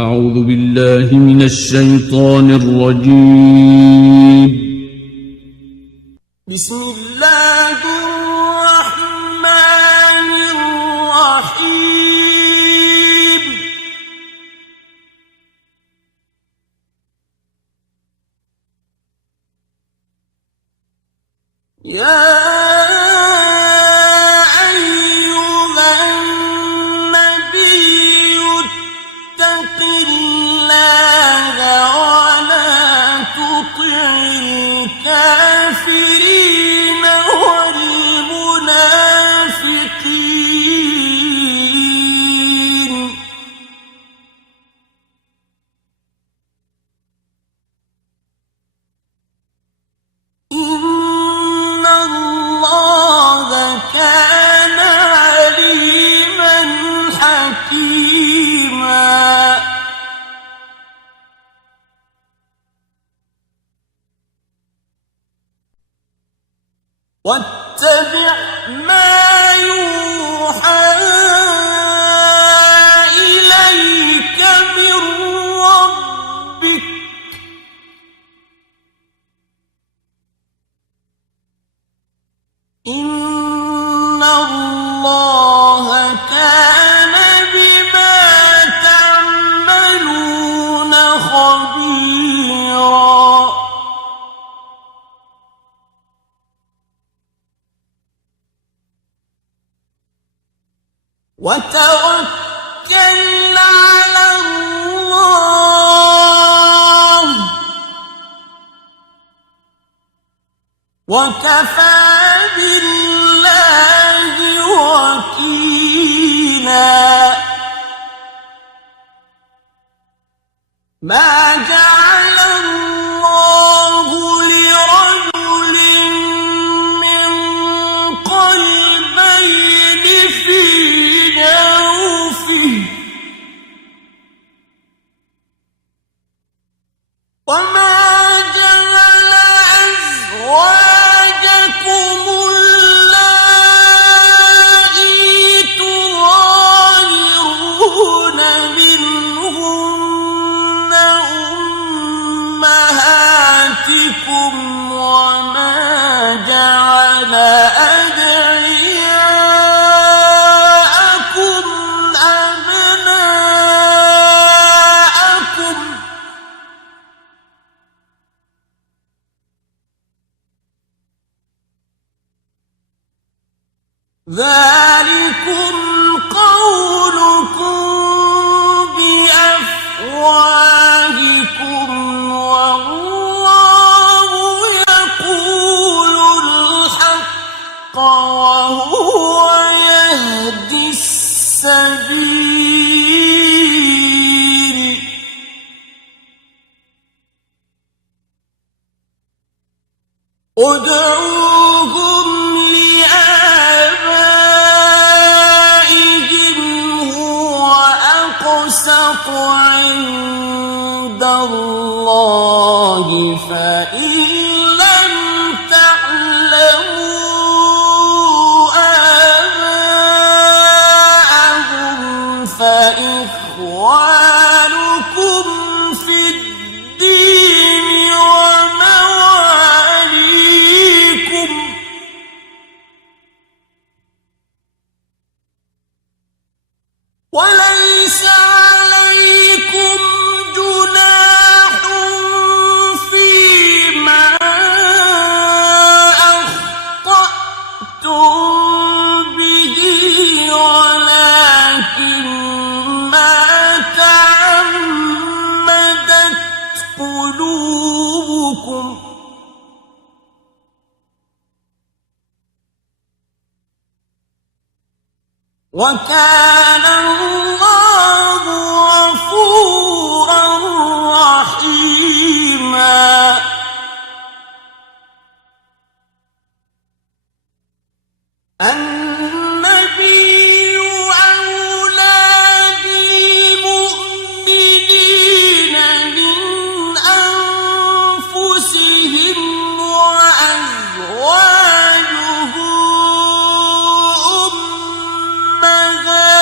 أعوذ بالله من الشيطان الرجيم. بسم الله الرحمن الرحيم. يا الكافرين والمنافقين إن الله كان عليما حكيما. واتبع ما يوحى إليك من ربك إن الله كان بما تعملون خبيرا. وتوكل على الله وكفى بالله وكيلا. ما جعل الله لرجل من قلبين في جوفه وما جعل أزواجكم اللائي تظاهرون منهن أمهاتكم وما جعل ذلكم قولكم بأفواهكم والله يقول الحق وهو يهدي السبيل. ادعوهم أقسط عند الله فإن لم تعلموا آباءهم فإخوانكم في الدين ومواليكم وليس عليكم جناح فيما أخطأتم به ولكن ما تعمدت قلوبكم وكان الله غفورا رحيما. النبي أولى بالمؤمنين من أنفسهم وأزواجه أمهاتهم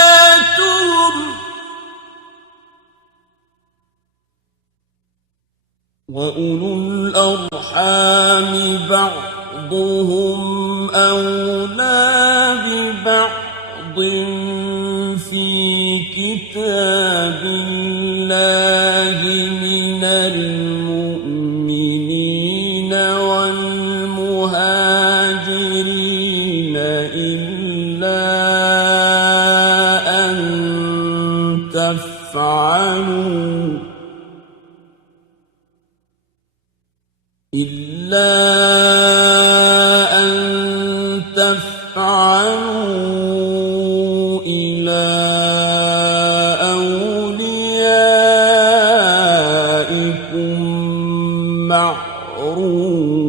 وأولو الأرحام بعضهم أولى ببعض في كتاب الله من المؤمنين والمهاجرين إلا أن تفعلوا إلى أوليائكم معروفا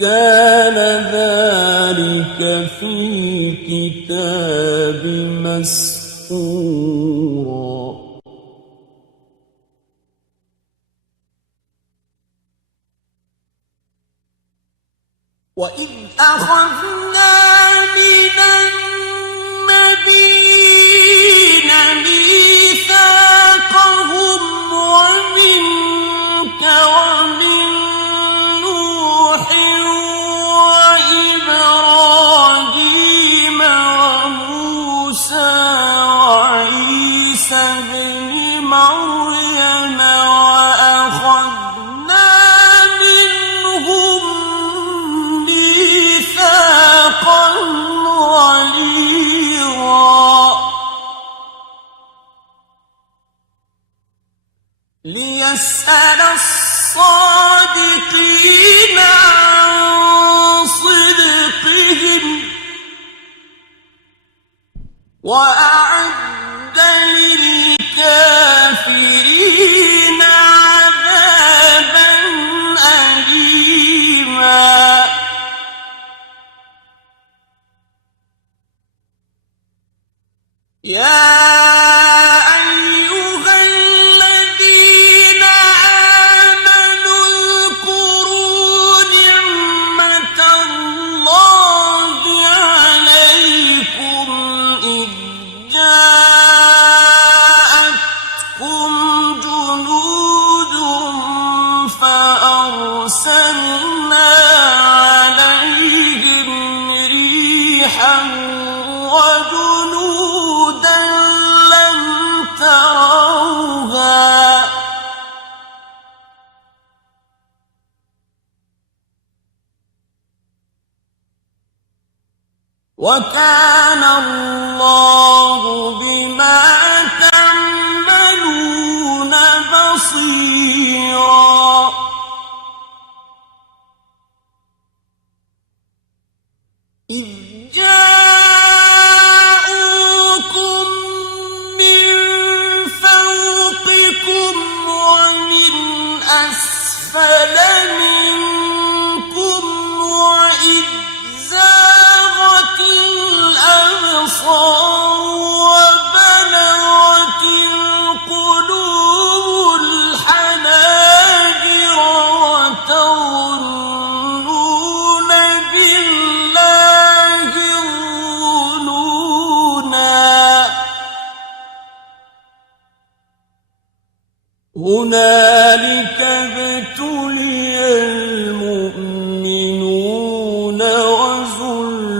كان ذلك في الكتاب مسطورا وإذ أخذنا من النبيين ميثاقهم ومنك ومن نوح وإبراهيم وموسى وعيسى ابن مريم وأخذنا منهم ميثاقا غليظا ليسأل الصادقين عن صدقهم وأعد للكافرين عذابا أليما يا أيها الذين آمنوا اذكروا نعمة الله عليكم إذ جاءتكم جنود فأرسلنا عليهم ريحا وجنودا لم تروها وكان الله بما تعملون بصيرا إذ جاءوكم من فوقكم ومن أسفل منكم وإذ زاغت الأبصار وبلغت القلوب الحناجر وتظنون بالله الظنونا هنالك ابتلي المؤمنون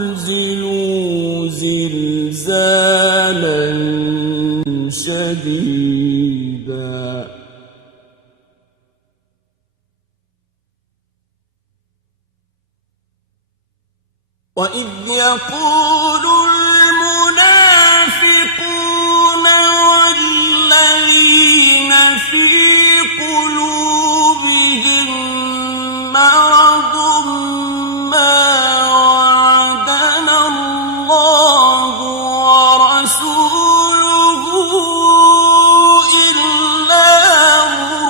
وزلزلوا زلزالا شديدا وإذ يقول المنافقون والذين في قلوبهم مرض ما وعدنا الله ورسوله إلا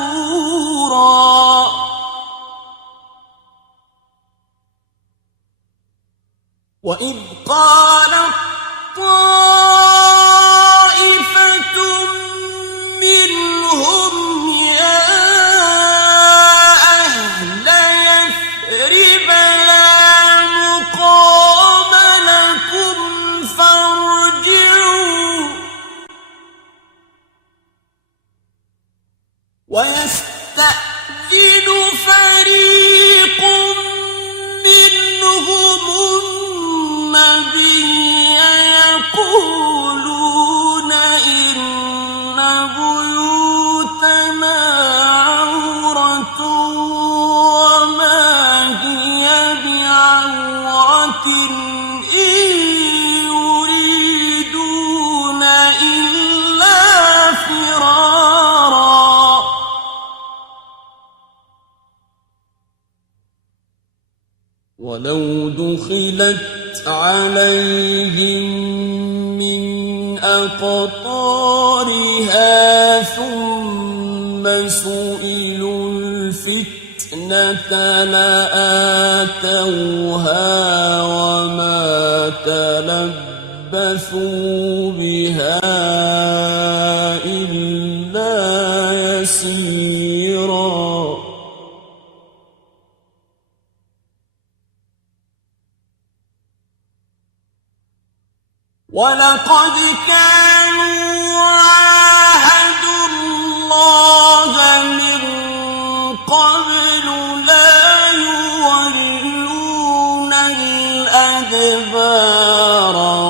غرورا وإذ قالت طائفة منهم يا أهل يثرب لا مقام لكم فارجعوا ولو دخلت عليهم من أقطارها ثم سئلوا الفتنة لآتوها وما تلبثوا بها إلا يسيرا ولقد كانوا عاهدوا الله من قبل لا يولون الأدبار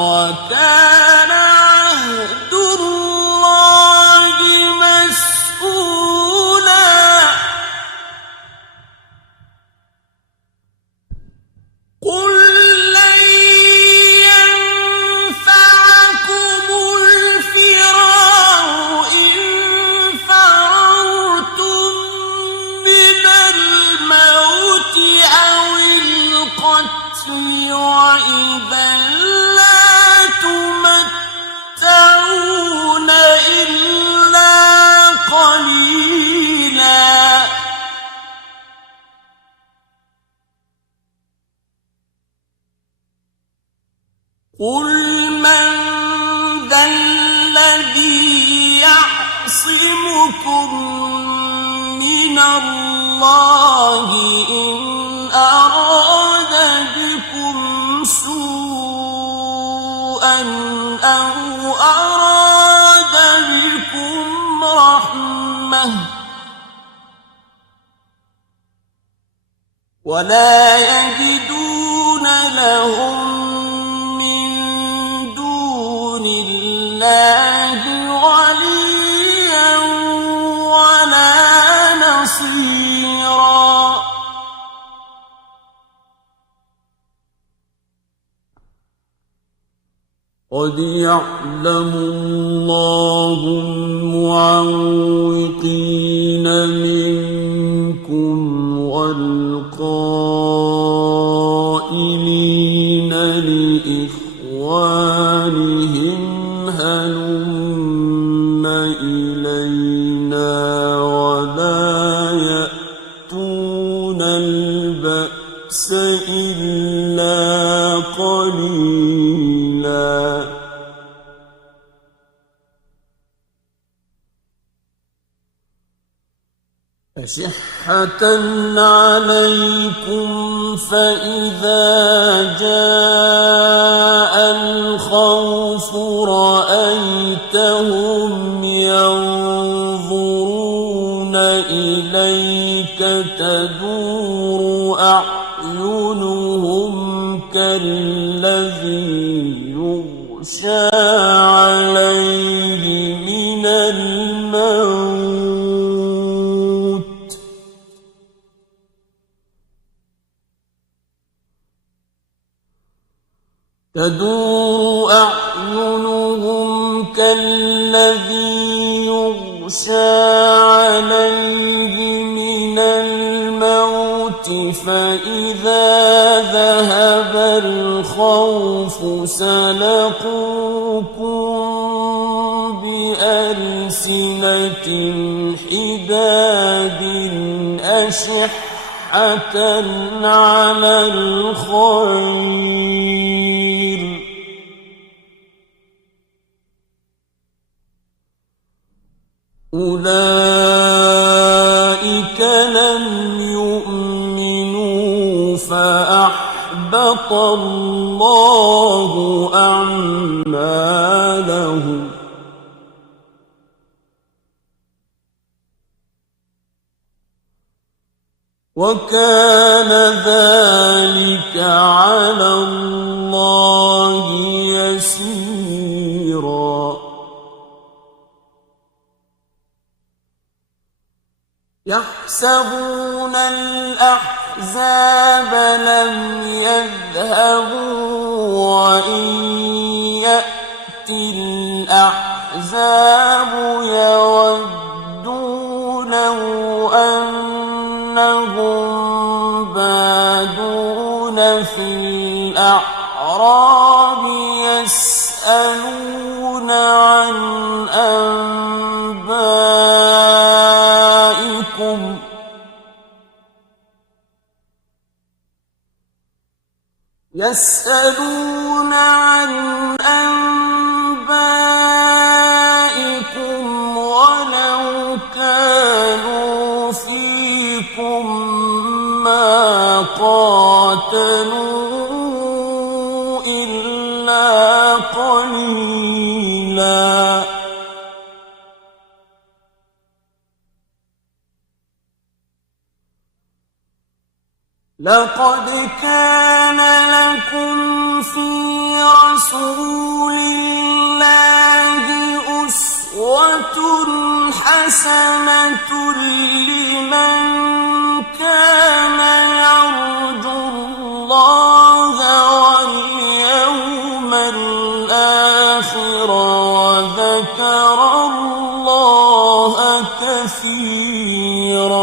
وكان عهد الله مسؤولا قل لن ينفعكم الفرار إن فررتم من الموت أو القتل وإذا لا تمتعون إلا قليلا قل من ذا الذي يعصمكم من الله إن أراد بكم سوءا أو أراد بكم رحمة ولا يجدون لهم من دون الله وليا ولا نصيرا قد يعلم الله المعوقين منكم والقائلين لإخوانهم هلم إلينا ولا يأتون البأس إلا قليلا أشحة عليكم فإذا جاء الخوف رأيتهم ينظرون إليك تدور أعينهم كالذي يغشى عليه من الموت تدور أعينهم كالذي يغشى عليه من الموت فإذا ذهب الخوف سلقوكم بألسنة حداد أشحة على الخير أولئك لم يؤمنوا فأحبط الله أعمالهم وكان ذلك على الله يسيرا يحسبون الأحزاب لم يذهبوا وإن يأتي الأحزاب يودوا لو أنهم بادون يسألون عن أنبائكم يسألون عن أنبائكم ولو كانوا فيكم ما قاتلوا إلا قليلا لقد كان لكم في رسول الله أسوة حسنة لمن كان يرجو الله واليوم الآخر وذكر الله كثيرا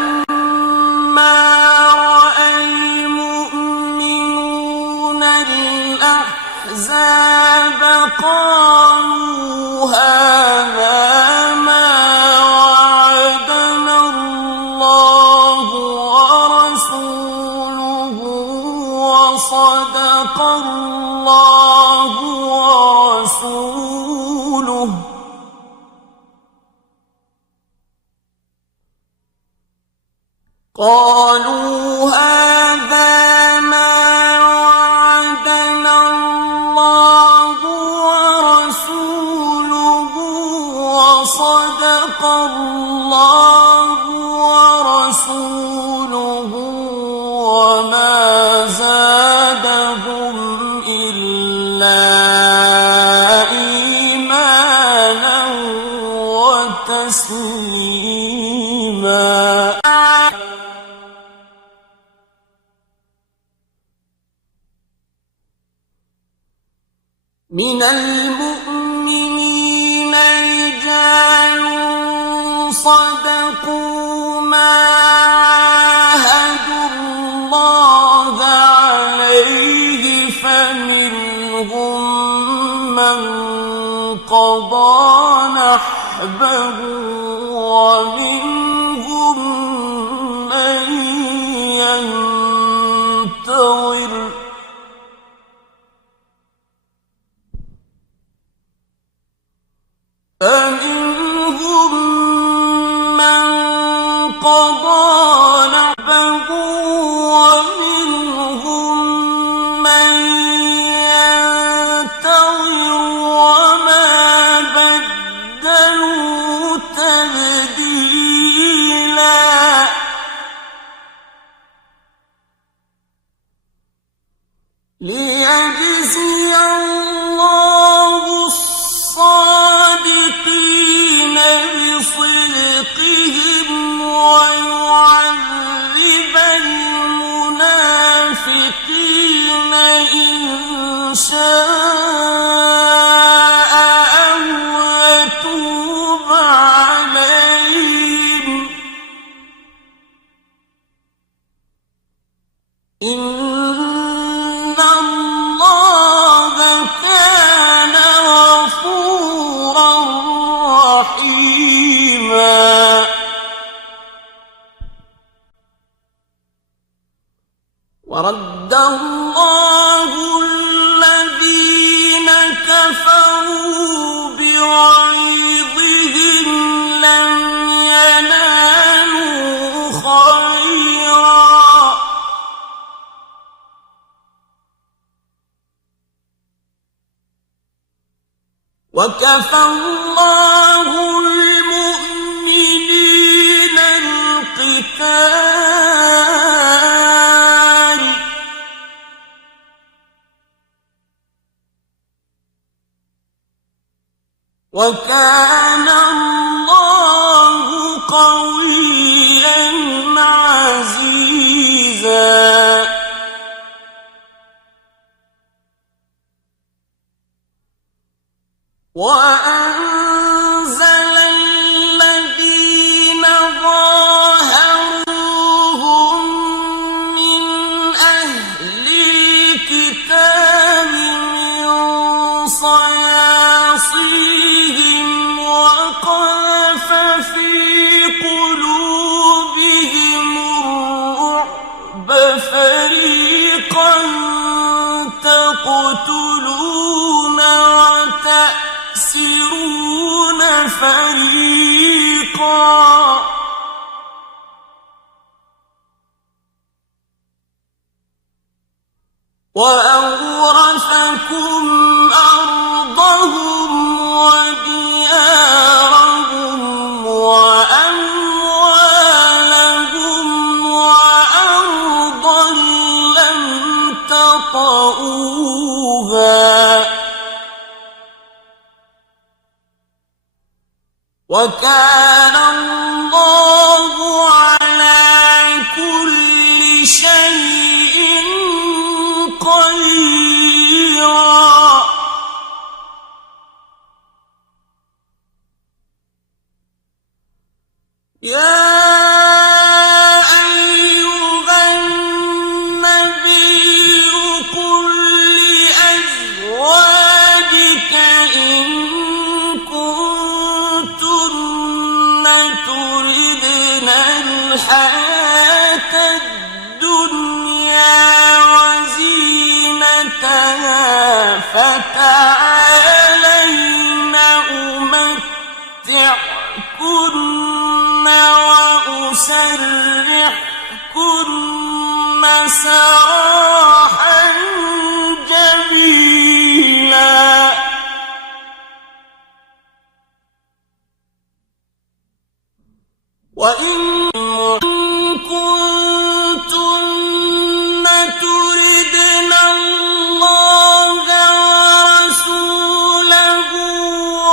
ولما رأى المؤمنون الأحزاب قالوا هذا ما وعدنا الله ورسوله وصدق الله ورسوله قالوا هذا ما وعدنا الله ورسوله وصدق الله ورسوله وما زادهم إلا إيمانا وتسليما من المؤمنين رجال صدقوا ما عاهدوا الله عليه فمنهم من قضى نحبه ومنهم من ينتظر فمنهم من قضى نحبه ومنهم من ينتظر وما بدلوا تبديلا ليجزي الله الصادقين بصدقهم ويعذب المنافقين إن شاء أو يتوب عليهم إن الله كان غفورا رحيما ورد الله الذين كفروا بغيظهم لم ينالوا خيرا وكفى الله المؤمنين القتال وكان الله قويا عزيزا وأنزل الذين ظاهروهم فريقا تقتلون وتأسرون فريقا وأورثكم أرضهم وديارهم وأموالهم وأرضا لم تطئوها وكان الله على كل شيء قديرا يا أيها النبي قل لأزواجك إن كنتن تردن الحياة الدنيا وزينتها فتعالين أمتعكن وأسرحكن سراحا جميلا وإن كنتن تردن الله ورسوله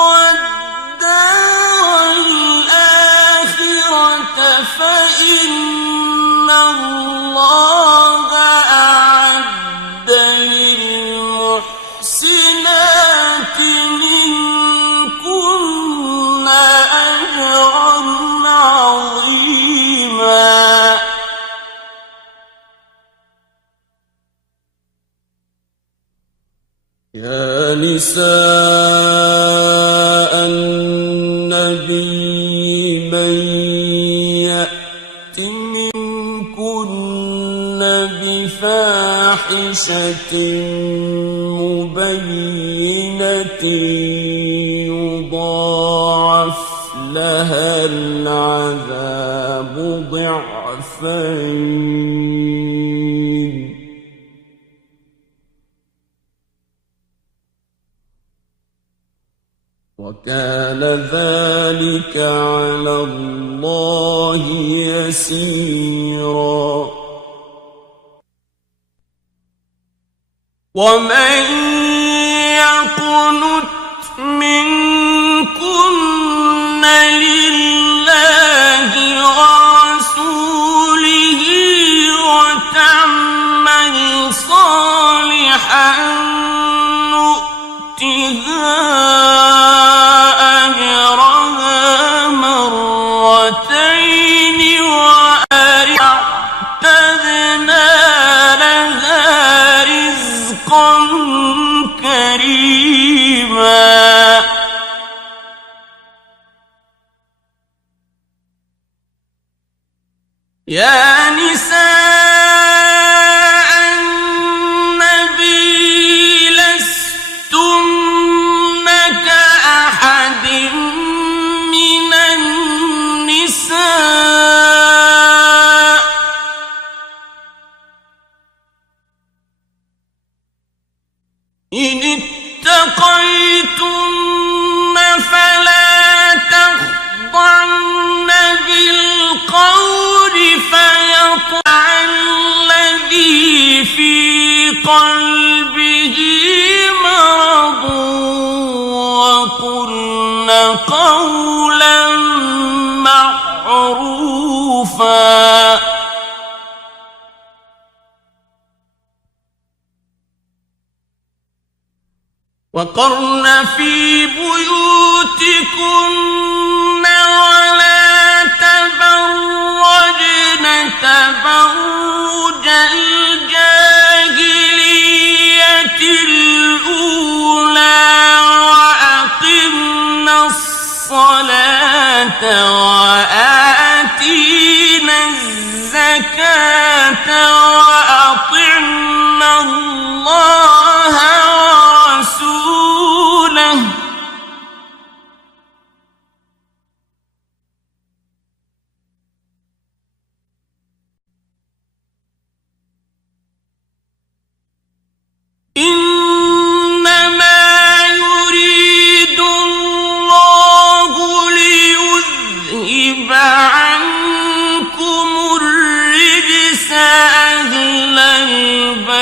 والدار الآخرة فإن الله أعد للمحسنات منكن أجرا عظيما يا نساء النبي من يأت منكن بفاحشة مبينة يضاعف لها العذاب ضعفين وكان ذلك على الله يسيرا ومن يقنت منكن لله ورسوله وتعمل صالحا نؤتها أجرها مرتين وأعتدنا لها رزقا كريما يا نساء النبي لستن كأحد من النساء إن اتقيتن فلا تخضعن بالقول فيطمع الذي في قلبه مرض وقلن قولا معروفا وقرن في بيوتكن ولا تبرجن تبرج الجاهلية الأولى وأقمنا الصلاة وآتينا الزكاة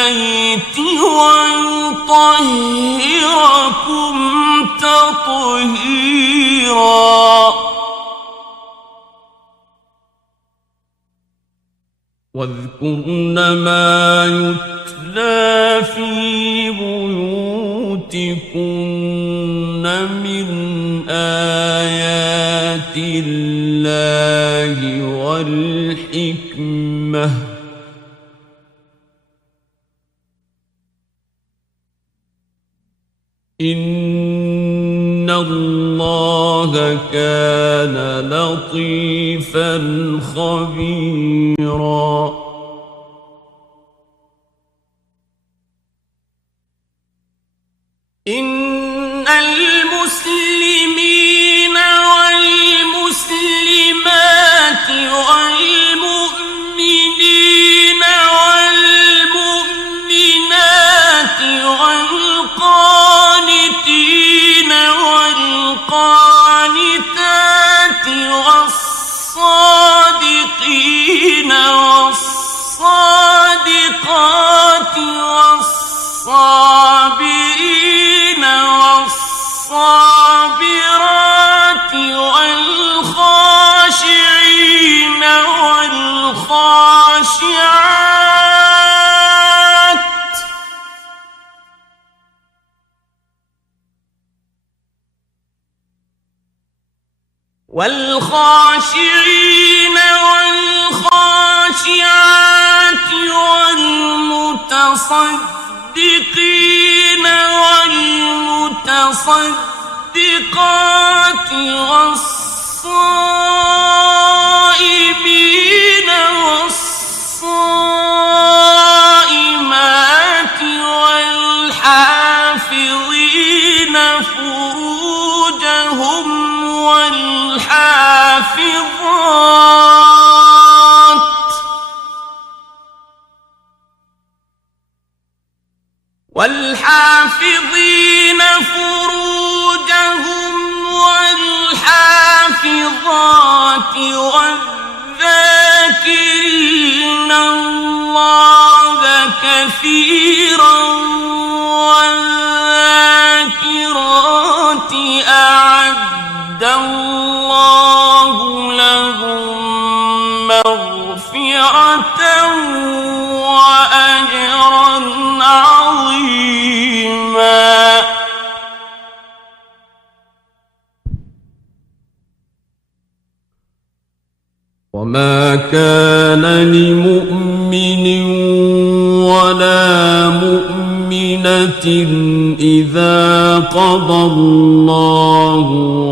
البيت ويطهركم تطهيرا واذكرن ما يتلى في بيوتكن من آيات الله والحكمة إن الله كان لطيفا خبيرا إن المسلمين والمسلمات والمؤمنين والمؤمنات والقانتين والقانتات والصادقين والصادقات والصابرين والصابرات والخاشعين والخاشعات والخاشعين والخاشعات والمتصدقين والمتصدقات والصائمين والصائمات والحافظين فروجهم والحافظين فروجهم والحافظات والذاكرين الله كثيرا والذاكرات أعد الله لهم مغفرة وأجرا عظيما وما كان لمؤمن ولا مؤمنة إذا قضى الله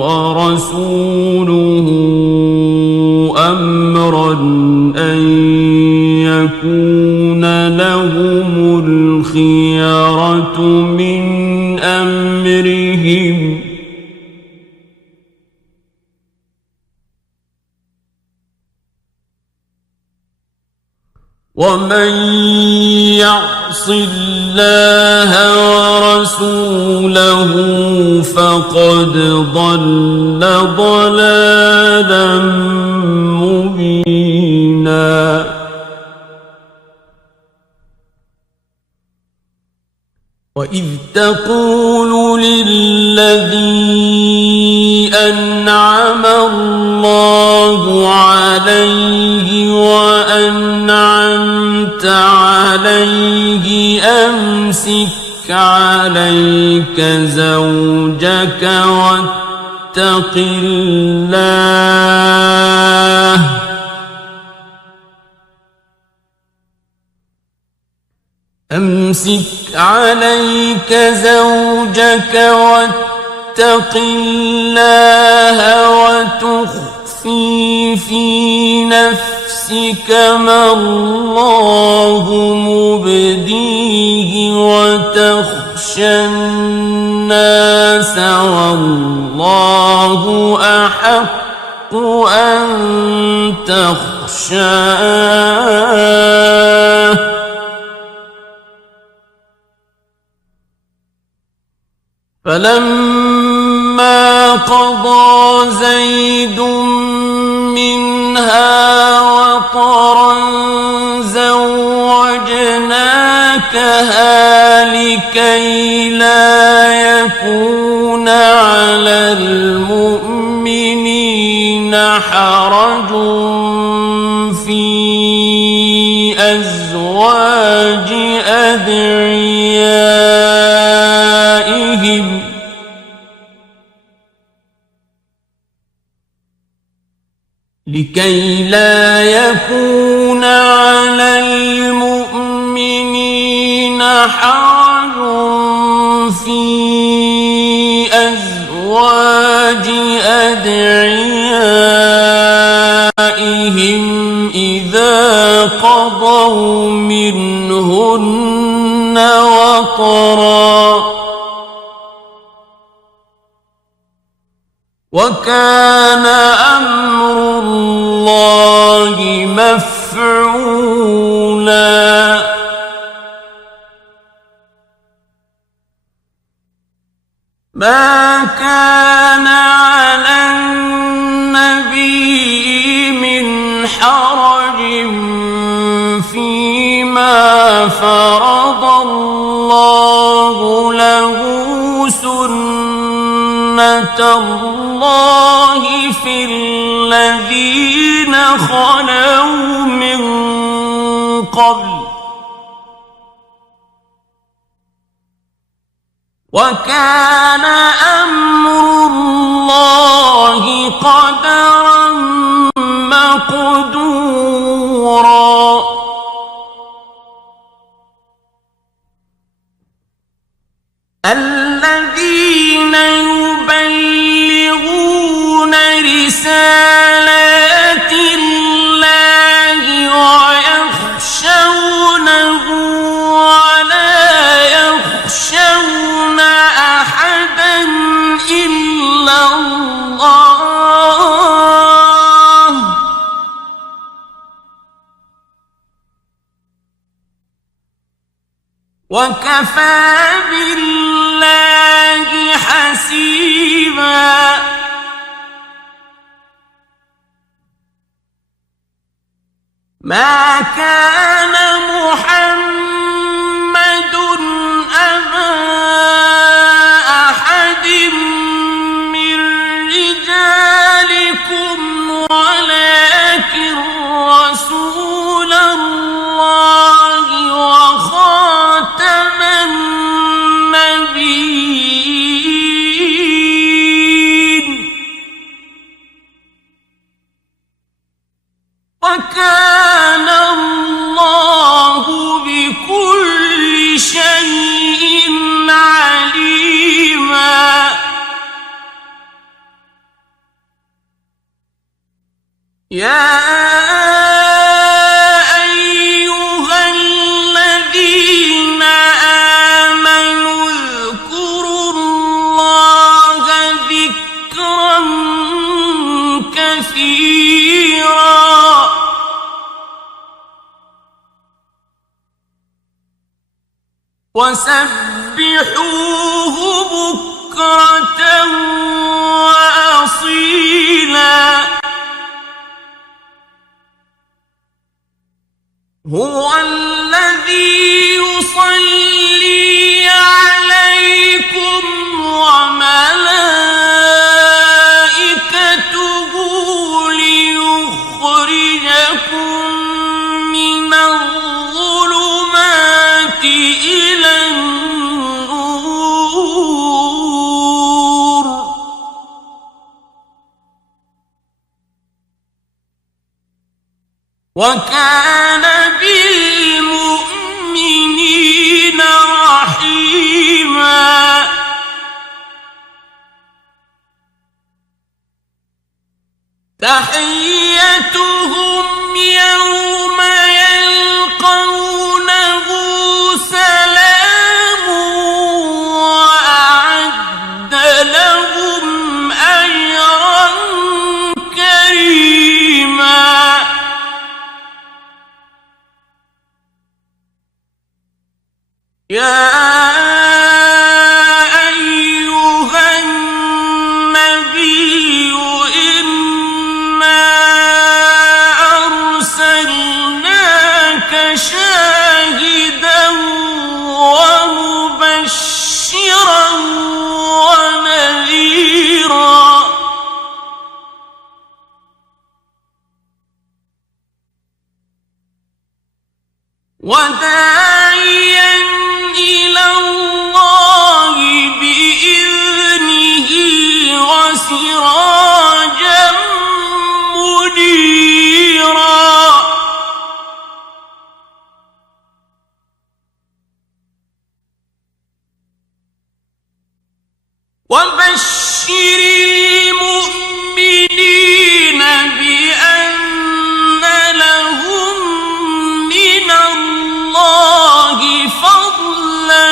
ورسوله أمرا أن يكون لهم الخيرة من أمرهم ومن يعص الله ورسوله فقد ضل ضلالا مبينا وإذ تقول للذي أنعم الله عليه وأنعمت عليه أمسك عليك زوجك واتق الله أمسك عليك زوجك واتق الله وتخفي في نفسك ما الله مبديه وتخشى الناس والله أحق أن تخشاه فلما قضى زيد منها وطرا زوجناكها فَتَرَكَهَا لِكَيْ لَا يَكُونَ عَلَى الْمُؤْمِنِينَ حَرَجٌ فِي أَزْوَاجِ أَدْعِيَائِهِمْ لكي لا يكون على المؤمنين حرج في أزواج أدعيائهم إذا قضوا منهن وطرا وكان أمر الله مفعولا ما كان على النبي من حرج فيما فرض الله له سنة الله في الذين خلوا من قبل وكان أمر الله قدرا مقدورا الذين يبلغون رسالات الله ويخشونه ولا يخشون أحدا إلا الله وكفى بالله حسيبا ما كان محمد أبا أحد من رجالكم ولكن رسول الله وخاتم النبيين وكان الله بكل شيء عليما يا أيها الذين آمنوا اذكروا الله ذكرا كثيرا وسبحوه بكرة وأصيلا هو الذي يصلي عليكم وملائكته ليخرجكم من الظلمات إلى النور وكان بالمؤمنين رحيما تحيتهم يوم يلقونه سلام وأعد لهم أجرا كريما يا أيها النبي إنا أرسلناك شاهدا وداعيا إلى الله بإذنه وسراجا منيرا وبشر المؤمنين بأن لهم من الله فضلا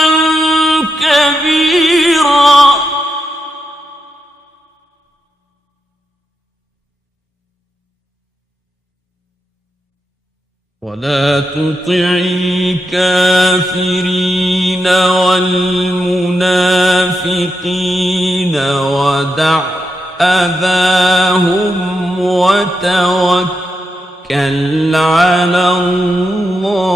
كبيرا ولا تطع الكافرين والمنافقين ودع أذاهم وتوكل على الله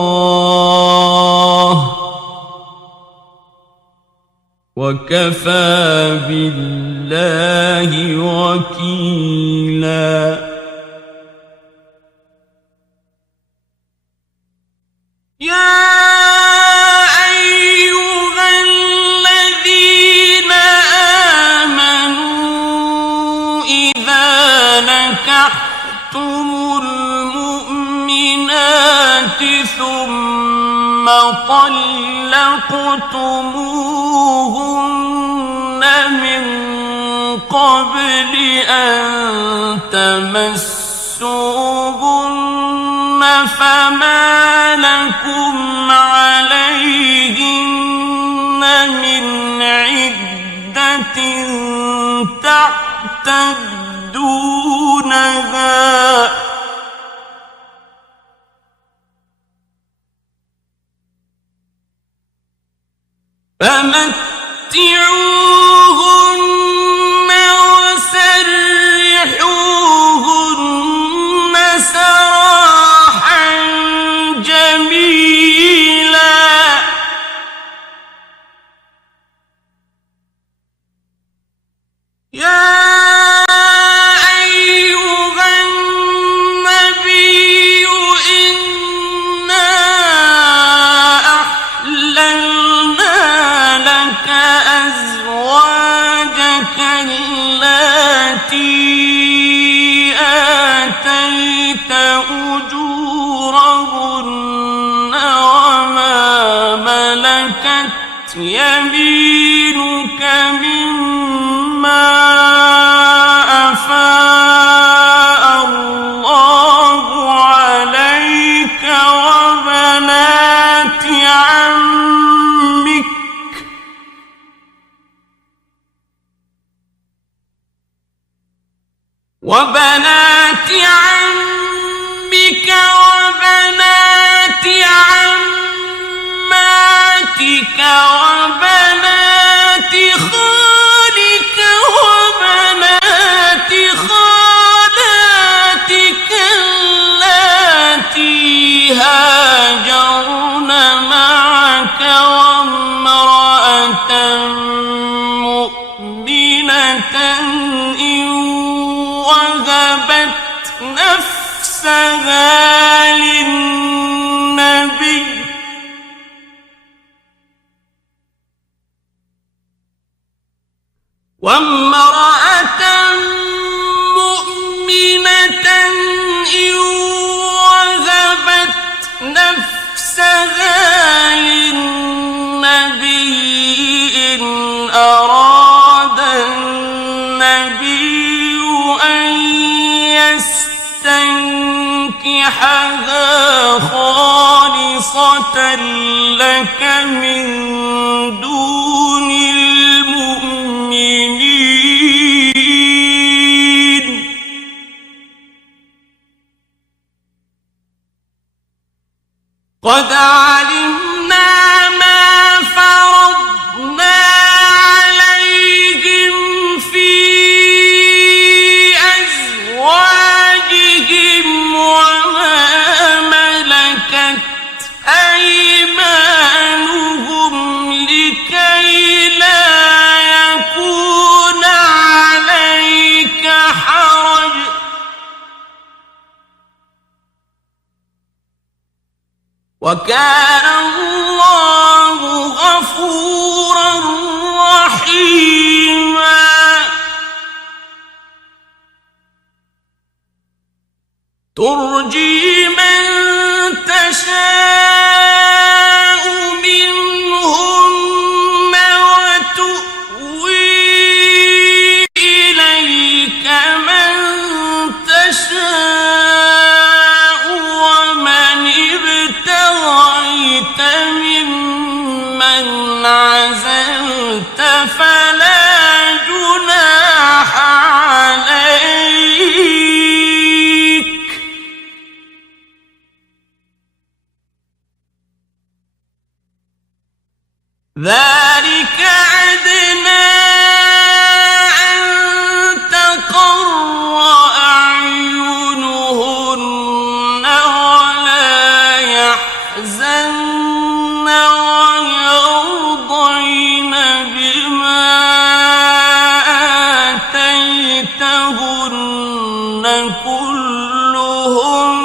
وكفى بالله وكيلا يا أيها الذين آمنوا إذا نكحتم المؤمنات ثم طلقتموهن من قبل أن تمسوهن فما لكم عليهن من عدة تعتدونها فمتعوهن وسرحوهن سراحا جميلا يا أيها النبي إنا أحللنا لك أزواجك التي آتيت أجورهن وما ملكت يمينك مما أفاء الله عليك وبنات عمك وبنات عماتك وبنات خالك وبنات خالاتك اللاتي هاجرن معك وامرأة مؤمنة إن وهبت نفسها للنبي وامرأة مؤمنة إن وهبت نفسها للنبي إن أراد النبي أن يستنكحها خالصة لك من دون المؤمنين قد علمنا ما فرضنا عليهم في أزواجهم وما ملكت أيمانهم لكي لا يكون عليك حرج. وكان الله غفورا رحيما ترجي من تشاء منهن وتؤوي إليك من تشاء ومن ابتغيت ممن عزلت فلا جناح عليك ذلك أدنى أن تقر أعينهن ولا يحزن ويرضين بما آتيتهن كلهن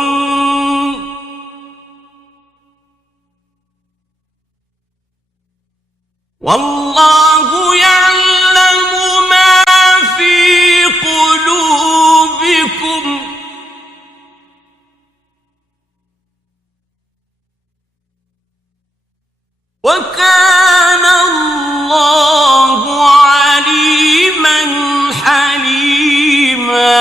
والله يعلم ما في قلوبكم وكان الله عليما حليما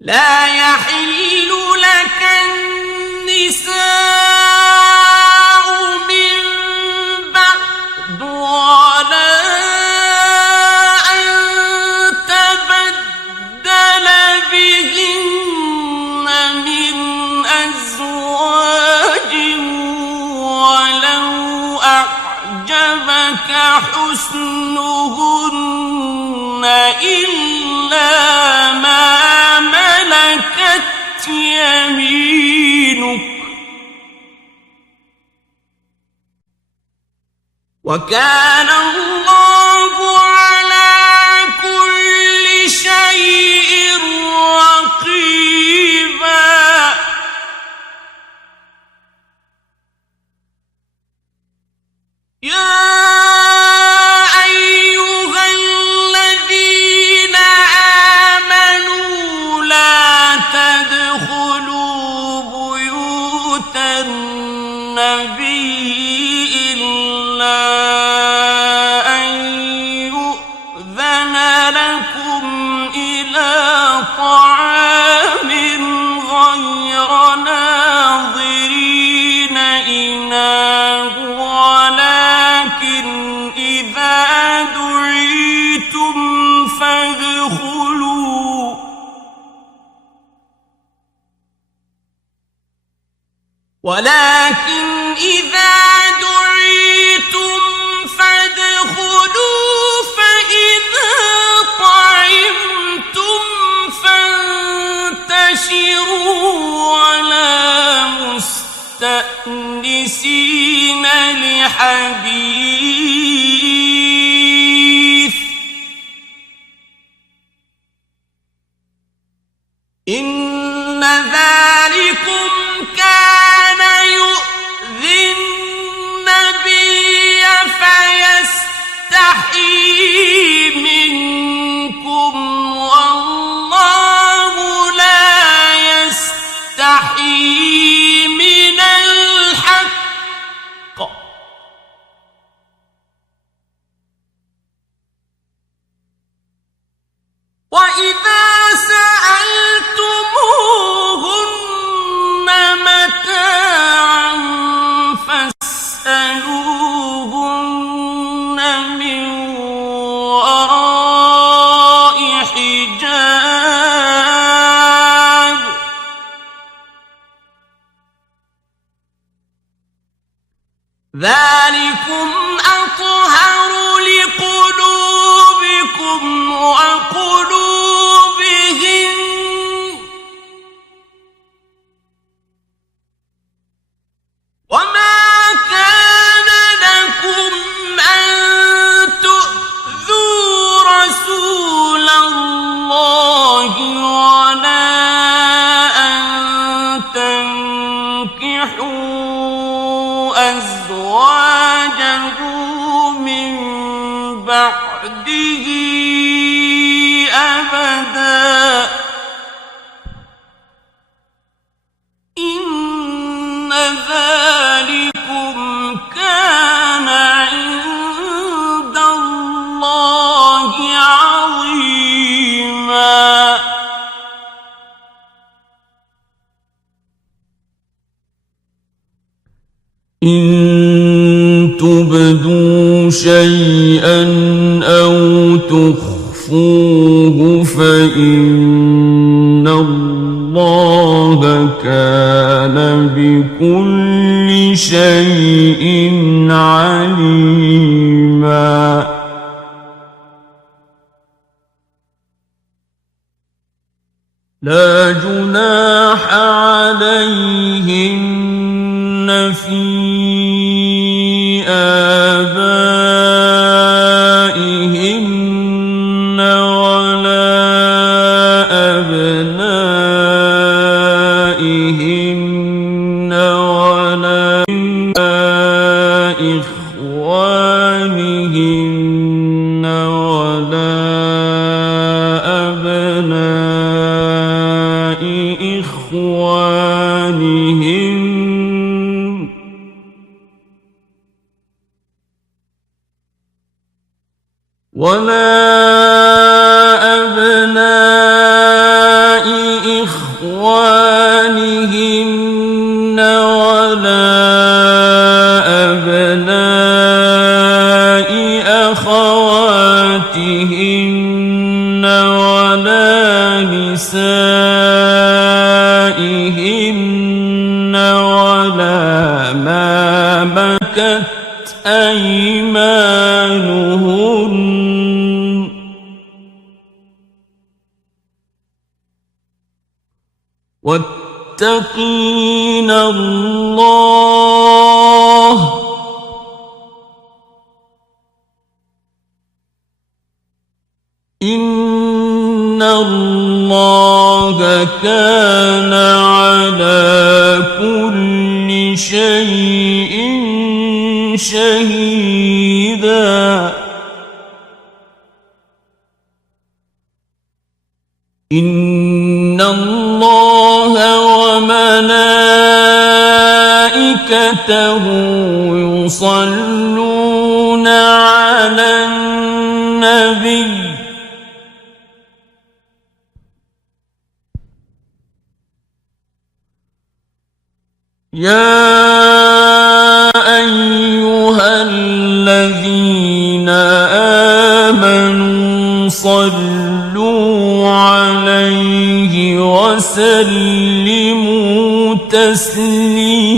لا يحل لك النساء من بعد ولا أن تبدل بهن من أزواج ولو أعجبك حسنهن إلا ما ملكت يمينك وكان الله على كل شيء رقيبا يا أيها الذين آمنوا لا تدخلوا بيوت النبي إلا أن يؤذن لكم إلى طعام غير ناظرين إناه ولكن إذا دعيتم فادخلوا فإذا طعمتم فانتشروا ولا مستأنسين لحديث إن ذلكم كان يؤذي النبي فيستحيي منكم والله لا يستحيي من الحق وإذا سألتموهن متاعا فاسألوهن من وراء حجاب ذلكم أطهر لقلوبكم وقلوبهم وما كان لكم أن تؤذوا رسول الله ولا ذلكم كان عند الله عظيما إن تبدوا شيئا أو تخفوه فإن الله كان بكل شيء عليما لا جناح عليهن في آبائهن ولا أبنائهن ولا إخوانهن ولا أبناء إخوانهن ولا أبناء إخوانهن ولا أبناء أخواتهن ولا نسائهن ولا ما ملكت أيمانهن واتقين الله إن الله كان على كل شيء شهيدا إن الله وملائكته يصلون على النبي يا أيها الذين آمنوا صلوا عليه وسلموا تسليما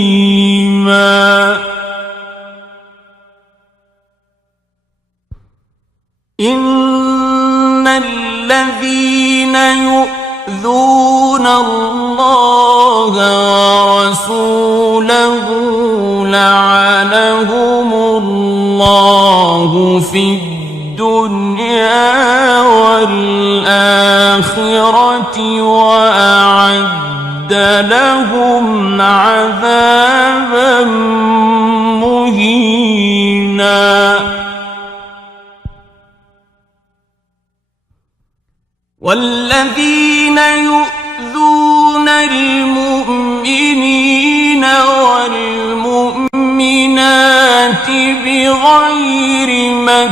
إن الذين يؤذون الله ورسوله لعنهم الله في الدنيا والآخرة وأعد لهم عذابا مهينا والذين يؤذون المؤمنين والمؤمنات بغير ما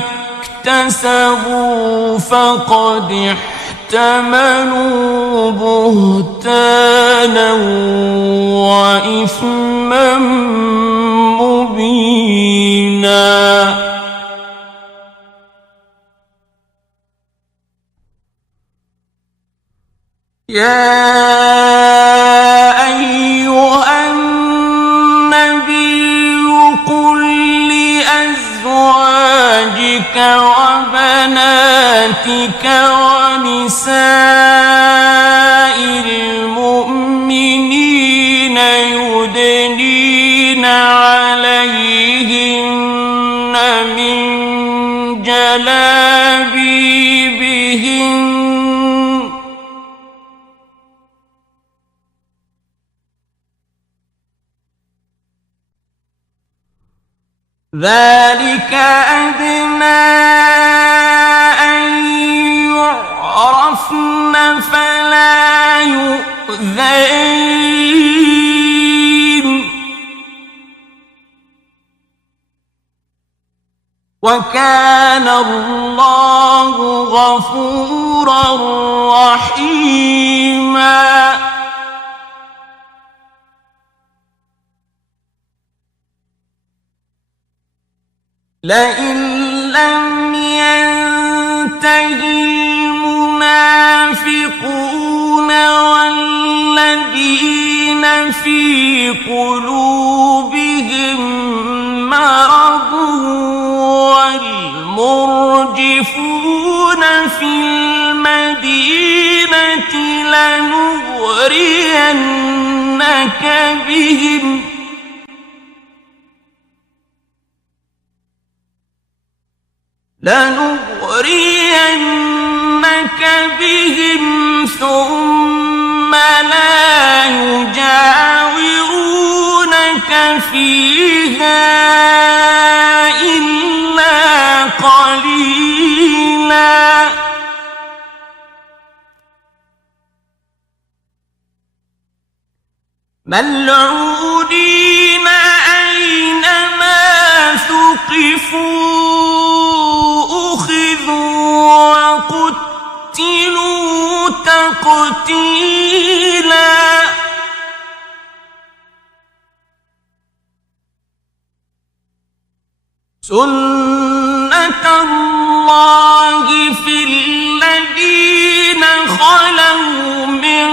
اكتسبوا فقد احتملوا بهتانا وإثما مبينا يا أيها النبي قل لأزواجك وبناتك ونساء المؤمنين يدنين عليهن من جلابيبهن ذلك أدنى أن يعرفن فلا يؤذين وكان الله غفورا رحيما. لئن لم ينته المنافقون والذين في قلوبهم مرض والمرجفون في المدينة لنغرينك بهم ثم لا يجاورونك فيها إلا قليلا. ملعونين أينما ثقفوا أخذوا وقتلوا تقتيلا. سنة الله في الذين خلوا من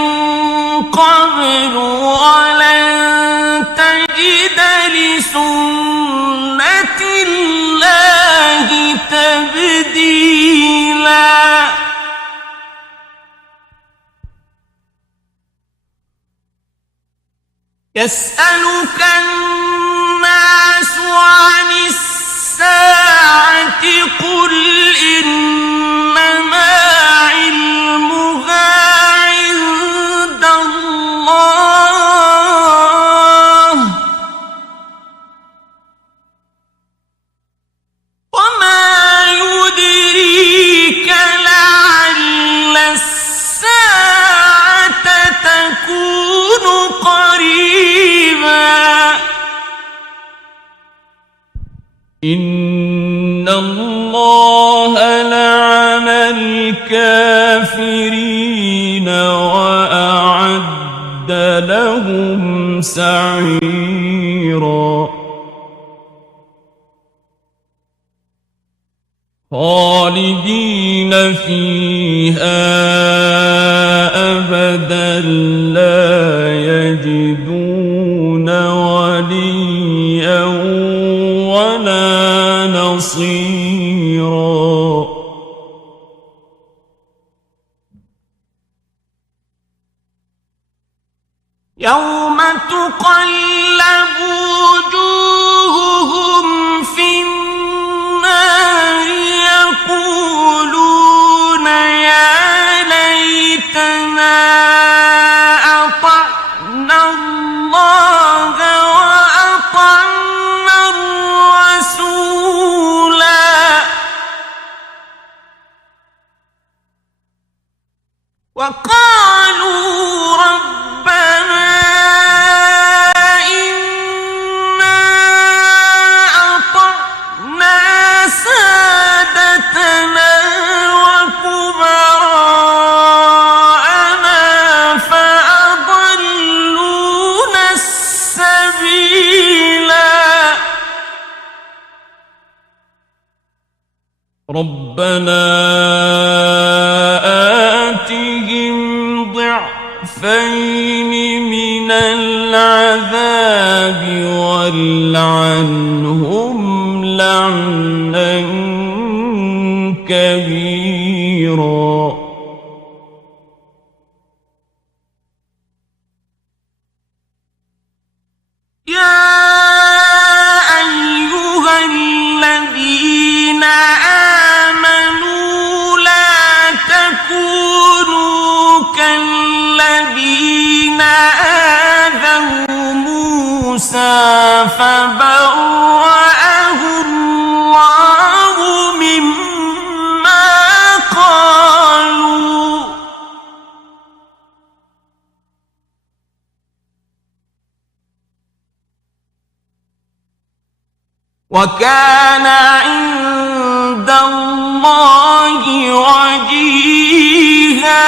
قبل ولن تجد لسنة الله تبديلا. يسألك الناس عن الساعة قل إنما علمها عند الله وما يدريك لعل الساعة تكون قريبا. إن الله لعن الكافرين وأعد لهم سعيرا. خالدين فيها أبدا لا يجدون وليا ولا نصيرا. يوم تقلب وجوههم في النار يقولون يا ليتنا أطعنا الله وأطعنا الرسولا وقالوا ربنا إنا أطعنا سادتنا وكبراءنا فأضلونا السبيلا. ربنا آتهم ضعفين من العذاب والعنهم لعنا كبيرا. يا أيها الذين آمنوا لا تكونوا كالذين آذوا موسى فبرأه الله مما قالوا وكان عند الله وجيها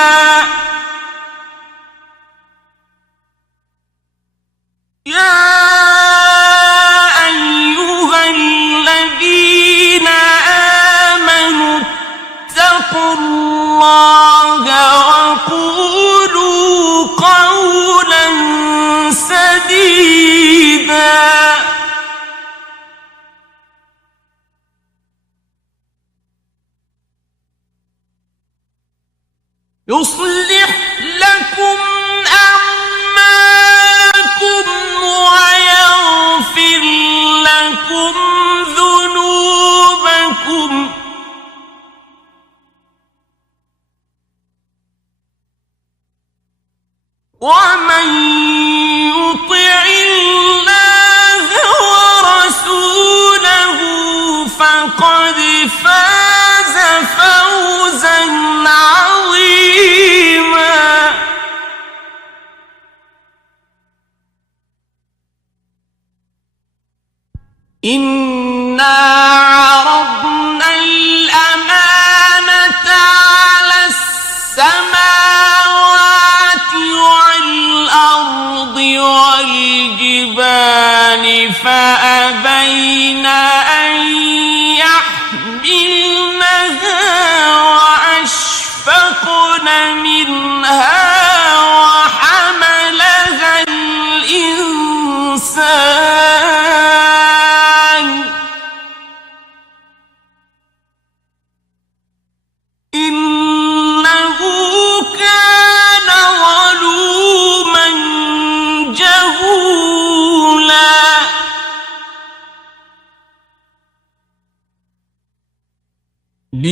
يا أيها الذين آمنوا اتقوا الله وقولوا قولا سديدا يصلح لكم أعمالكم ويغفر لكم ذنوبكم ومن يطع الله ورسوله فقد فاز فوزا عظيما إنا عرضنا الأمانة على السماوات والأرض والجبال فأبين أن يحملنها وأشفقن منها وحملها الإنسان إنه كان ظلوما جهولا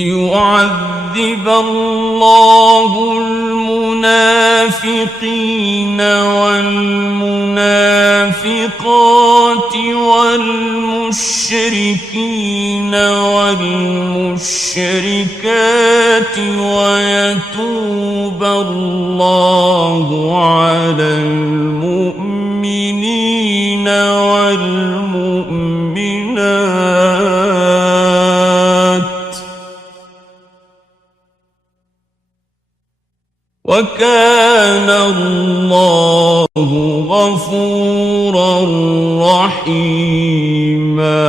ليعذب الله المنافقين والمنافقات والمشركين والمشركات ويتوب الله على المؤمنين والمؤمنات وكان الله غفورا رحيما